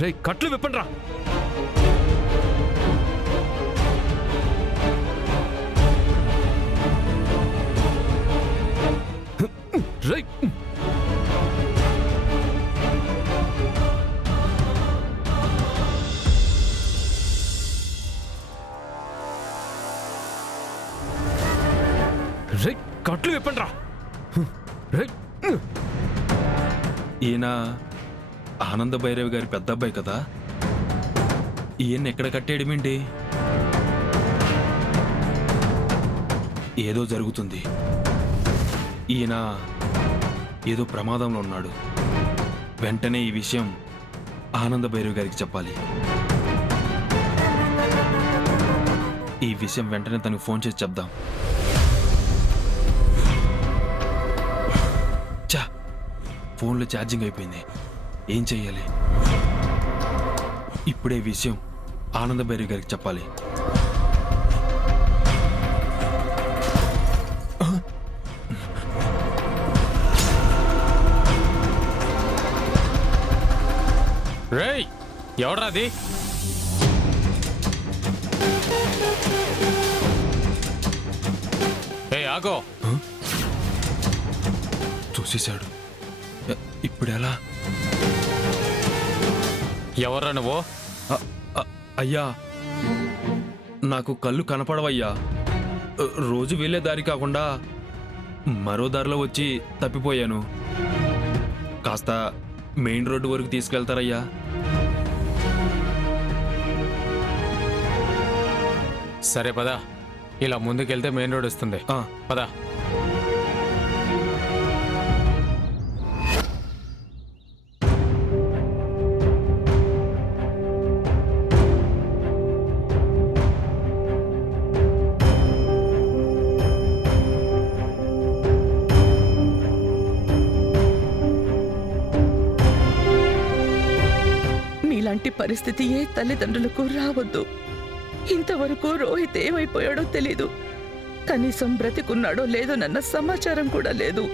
రే కట్లు విప్పండి రా. రే రే కట్లు విప్పండి రా. రే ఈయన ఆనంద భైరవి గారి పెద్ద అబ్బాయి కదా, ఈయన్ని ఎక్కడ కట్టేయడమేంటి? ఏదో జరుగుతుంది. ఈయన ఏదో ప్రమాదంలో ఉన్నాడు. వెంటనే ఈ విషయం ఆనంద భైరవి గారికి చెప్పాలి. ఈ విషయం వెంటనే తనకు ఫోన్ చేసి చెప్దాం. చా, ఫోన్లో ఛార్జింగ్ అయిపోయింది. ఏం చెయ్యాలి? ఇప్పుడే విషయం ఆనంద భైరవి గారికి చెప్పాలి. రేయ్ ఎవడ్రాది? ఆగో. చూసేశాడు. ఇప్పుడు ఎలా? ఎవర్రా నువ్వు? అయ్యా, నాకు కళ్ళు కనపడవయ్యా. రోజు వెళ్ళే దారి కాకుండా మరో దారిలో వచ్చి తప్పిపోయాను. కాస్త మెయిన్ రోడ్డు వరకు తీసుకెళ్తారయ్యా? సరే పదా, ఇలా ముందుకెళ్తే మెయిన్ రోడ్ వస్తుంది. పదా. మీలాంటి పరిస్థితి ఏ తల్లిదండ్రులకు రావద్దు. ఇంతవరకు రోహిత్ ఏమైపోయాడో తెలీదు. కనీసం బ్రతికున్నాడో లేదో నన్న సమాచారం కూడా లేదు.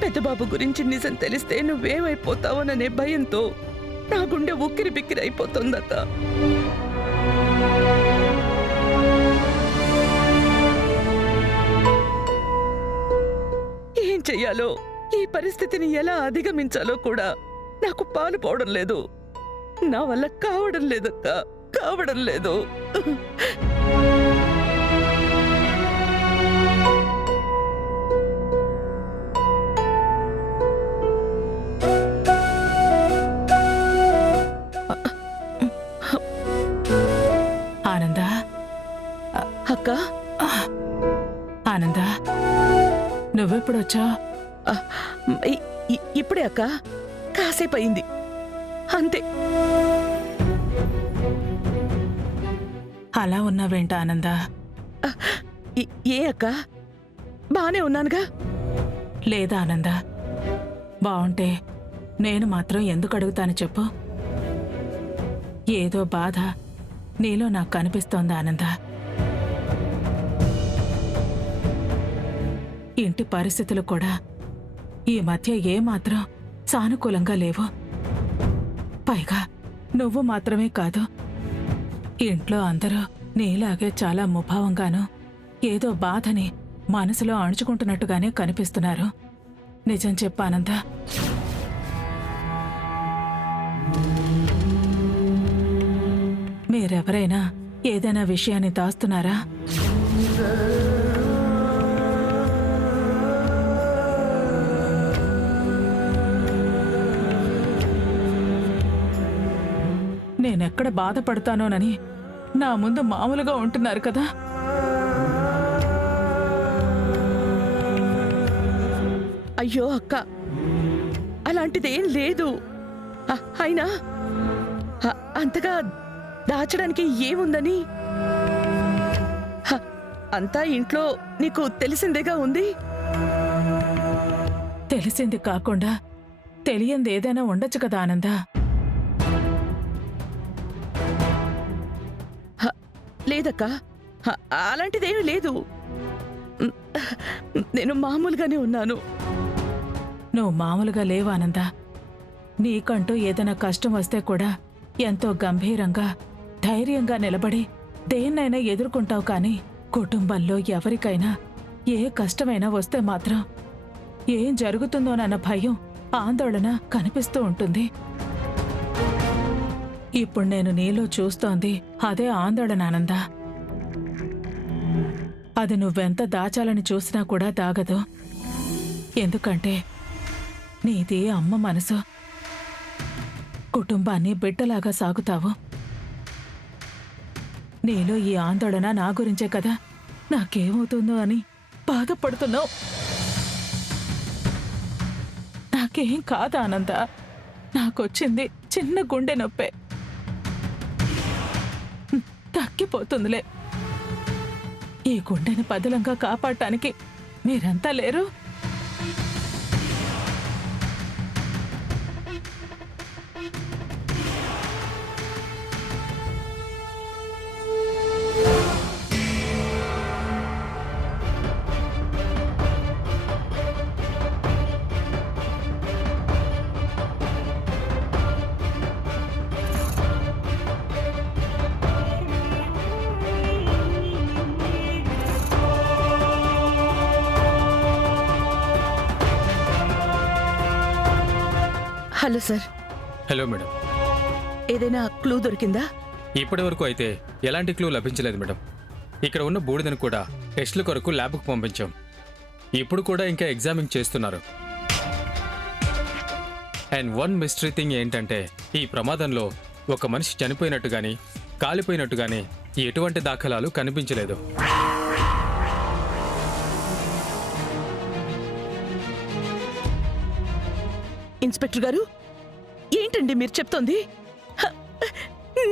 పెద్దబాబు గురించి నిజం తెలిస్తే నువ్వేమైపోతావోననే భయంతో నా గుండె ఉక్కిరి బిక్కిరి అయిపోతుందత్త. ఏం చెయ్యాలో, ఈ పరిస్థితిని ఎలా అధిగమించాలో కూడా నాకు పాలు పోవడం లేదు. నా వల్ల కావడం లేదక్క, కావడం లేదు. ఆనంద, అక్క. ఆనంద, నువ్వెప్పుడొచ్చా? ఇప్పుడే అక్క, కాసేపు అయింది అంతే. అలా ఉన్నావేంట ఆనంద? ఏ అక్క, బానే ఉన్నానుగా. లేదా ఆనంద, బావుంటే నేను మాత్రం ఎందుకు అడుగుతాను చెప్పు? ఏదో బాధ నీలో నాకు కనిపిస్తోంది ఆనంద. ఇంటి పరిస్థితులు కూడా ఈ మధ్య ఏమాత్రం సానుకూలంగా లేవు. పైగా నువ్వు మాత్రమే కాదు, ఇంట్లో అందరూ నీలాగే చాలా ముభావంగాను ఏదో బాధని మనసులో అణుచుకుంటున్నట్టుగానే కనిపిస్తున్నారు. నిజం చెప్పానందా? మీరెవరైనా ఏదైనా విషయాన్ని దాస్తున్నారా? నేనెక్కడ బాధపడతానోనని నా ముందు మామూలుగా ఉంటున్నారు కదా. అయ్యో అక్క, అలాంటిదేం లేదు. అయినా అంతగా దాచడానికి ఏముందని? అంతా ఇంట్లో నీకు తెలిసిందేగా ఉంది. తెలిసింది కాకుండా తెలియంది ఏదైనా ఉండొచ్చు కదా ఆనందా? లేదక్క, అలాంటిదేమీ లేదు. నేను మామూలుగానే ఉన్నాను. నువ్వు మామూలుగా లేవు ఆనంద. నీకంటూ ఏదైనా కష్టం వస్తే కూడా ఎంతో గంభీరంగా ధైర్యంగా నిలబడి దేన్నైనా ఎదుర్కొంటావు. కానీ కుటుంబంలో ఎవరికైనా ఏ కష్టమైనా వస్తే మాత్రం ఏం జరుగుతుందోనన్న భయం, ఆందోళన కనిపిస్తూ ఉంటుంది. ఇప్పుడు నేను నీలో చూస్తోంది అదే ఆందోళన ఆనంద. అది నువ్వెంత దాచాలని చూసినా కూడా దాగదు. ఎందుకంటే నీది అమ్మ మనసు. కుటుంబాన్ని బిడ్డలాగా సాగుతావు. నీలో ఈ ఆందోళన నా గురించే కదా. నాకేమవుతుందో అని బాధపడుతున్నావు. నాకేం కాదు ఆనంద. నాకొచ్చింది చిన్న గుండె నొప్పే. తగ్గిపోతుందిలే. ఈ గుండెని పదిలంగా కాపాడటానికి మీరంతా లేరు. Hello sir, hello madam. ఏదైనా క్లూ దొరికిందా? ఇప్పటి వరకు అయితే ఎలాంటి క్లూ లభించలేదు మేడం. ఇక్కడ ఉన్న బూడిదను కూడా టెస్టుల కొరకు ల్యాబ్కు పంపించాం. ఇప్పుడు కూడా ఇంకా ఎగ్జామింగ్ చేస్తున్నారు. అండ్ వన్ మిస్టరీ థింగ్ ఏంటంటే, ఈ ప్రమాదంలో ఒక మనిషి చనిపోయినట్టు గాని కాలిపోయినట్టు గాని ఎటువంటి దాఖలాలు కనిపించలేదు. ఇన్స్పెక్టర్ గారు, ఏంటండి మీరు చెప్తోంది?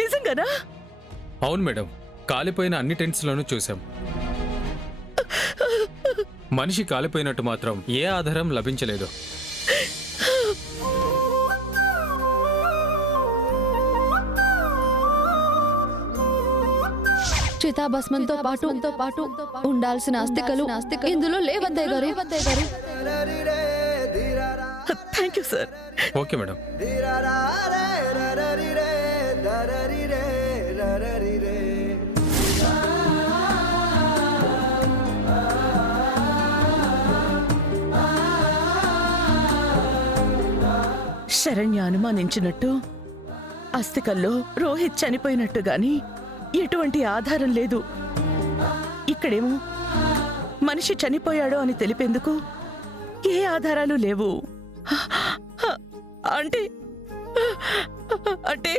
నిజంగానా? అవును మేడం, కాలిపోయిన అన్ని టెంట్స్లోనూ చూసాం. మనిషి కాలిపోయినట్టు మాత్రం ఏ ఆధారం లభించలేదు. చితాభస్మంతో పాటు ఉండాల్సిన అస్థికలు ఇందులో లేవద్దయ్య గారు. Thank you sir. Okay madam. Saranya అనుమానించినట్టు అస్థికల్లో రోహిత్ చనిపోయినట్టు గాని ఎటువంటి ఆధారం లేదు. ఇక్కడేమో మనిషి చనిపోయాడు అని తెలిపేందుకు ఏ ఆధారాలు లేవు. అంటే అంటే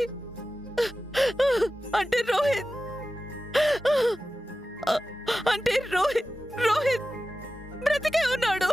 అంటే రోహిత్ అంటే రోహిత్ బ్రతికే ఉన్నాడు.